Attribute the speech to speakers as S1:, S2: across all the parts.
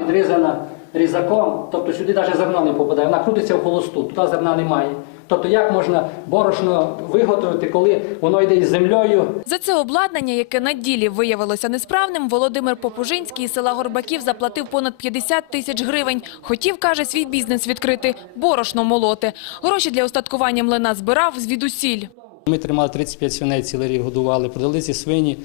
S1: підрізана різаком, тобто сюди навіть зерно не попадає, вона крутиться в холосту, туди зерна немає. Тобто як можна борошно виготовити, коли воно йде із землею?
S2: За це обладнання, яке на ділі виявилося несправним, Володимир Попужинський із села Горбаків заплатив понад 50 тисяч гривень. Хотів, каже, свій бізнес відкрити – борошно молоти. Гроші для устаткування млина збирав звідусіль.
S1: Ми тримали 35 свиней, цілий рік годували, продали ці свині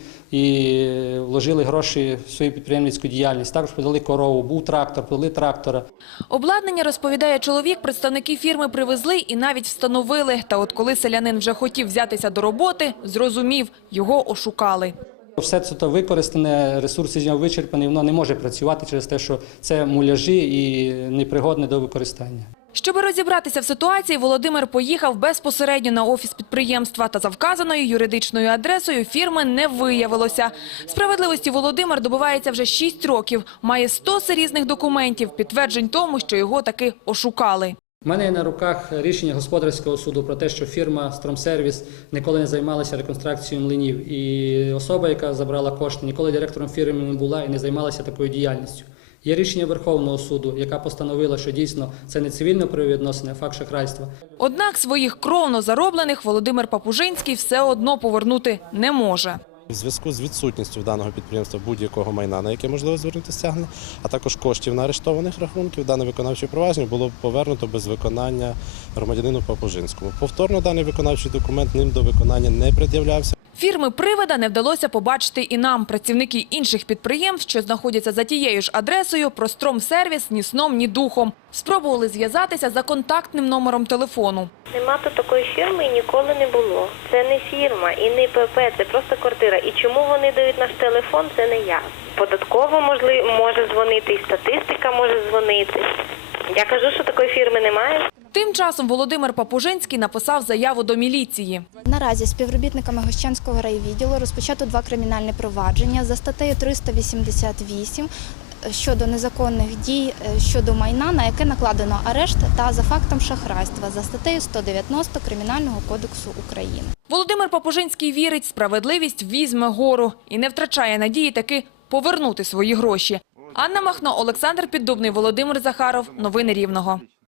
S1: і вложили гроші в свою підприємницьку діяльність. Також продали корову, був трактор, продали трактора.
S2: Обладнання, розповідає чоловік, представники фірми привезли і навіть встановили. Та от коли селянин вже хотів взятися до роботи, зрозумів – його ошукали.
S1: Все це використане, ресурси з нього вичерпані, воно не може працювати через те, що це муляжі і непригодне до використання.
S2: Щоби розібратися в ситуації, Володимир поїхав безпосередньо на офіс підприємства. Та за вказаною юридичною адресою фірми не виявилося. Справедливості Володимир добивається вже 6 років. Має 100 різних документів, підтверджень тому, що його таки ошукали.
S1: У мене є на руках рішення господарського суду про те, що фірма «Стромсервіс» ніколи не займалася реконструкцією млинів. І особа, яка забрала кошти, ніколи директором фірми не була і не займалася такою діяльністю. Є рішення Верховного суду, яка постановила, що дійсно це не цивільно-правові відносини, а факт шахрайства.
S2: Однак своїх кровно зароблених Володимир Попужинський все одно повернути не може.
S3: В зв'язку з відсутністю в даного підприємства будь-якого майна, на яке можливо звернути стягнення, а також коштів на арештованих рахунків, дане виконавче провадження було повернуто без виконання громадянину Попужинському. Повторно даний виконавчий документ ним до виконання не пред'являвся.
S2: Фірми-привода не вдалося побачити і нам. Працівники інших підприємств, що знаходяться за тією ж адресою, про «Стромсервіс» ні сном, ні духом. Спробували зв'язатися за контактним номером телефону.
S4: Нема тут такої фірми і ніколи не було. Це не фірма і не ПП, це просто квартира. І чому вони дають наш телефон, це не я. Податково може дзвонити, і статистика може дзвонити. Я кажу, що такої фірми немає.
S2: Тим часом Володимир Попужинський написав заяву до міліції.
S5: Наразі співробітниками Гощанського райвідділу розпочато 2 кримінальні провадження за статтею 388 щодо незаконних дій щодо майна, на яке накладено арешт, та за фактом шахрайства за статтею 190 Кримінального кодексу України.
S2: Володимир Попужинський вірить, справедливість візьме гору і не втрачає надії таки повернути свої гроші. Анна Махно, Олександр Піддубний, Володимир Захаров. Новини Рівного.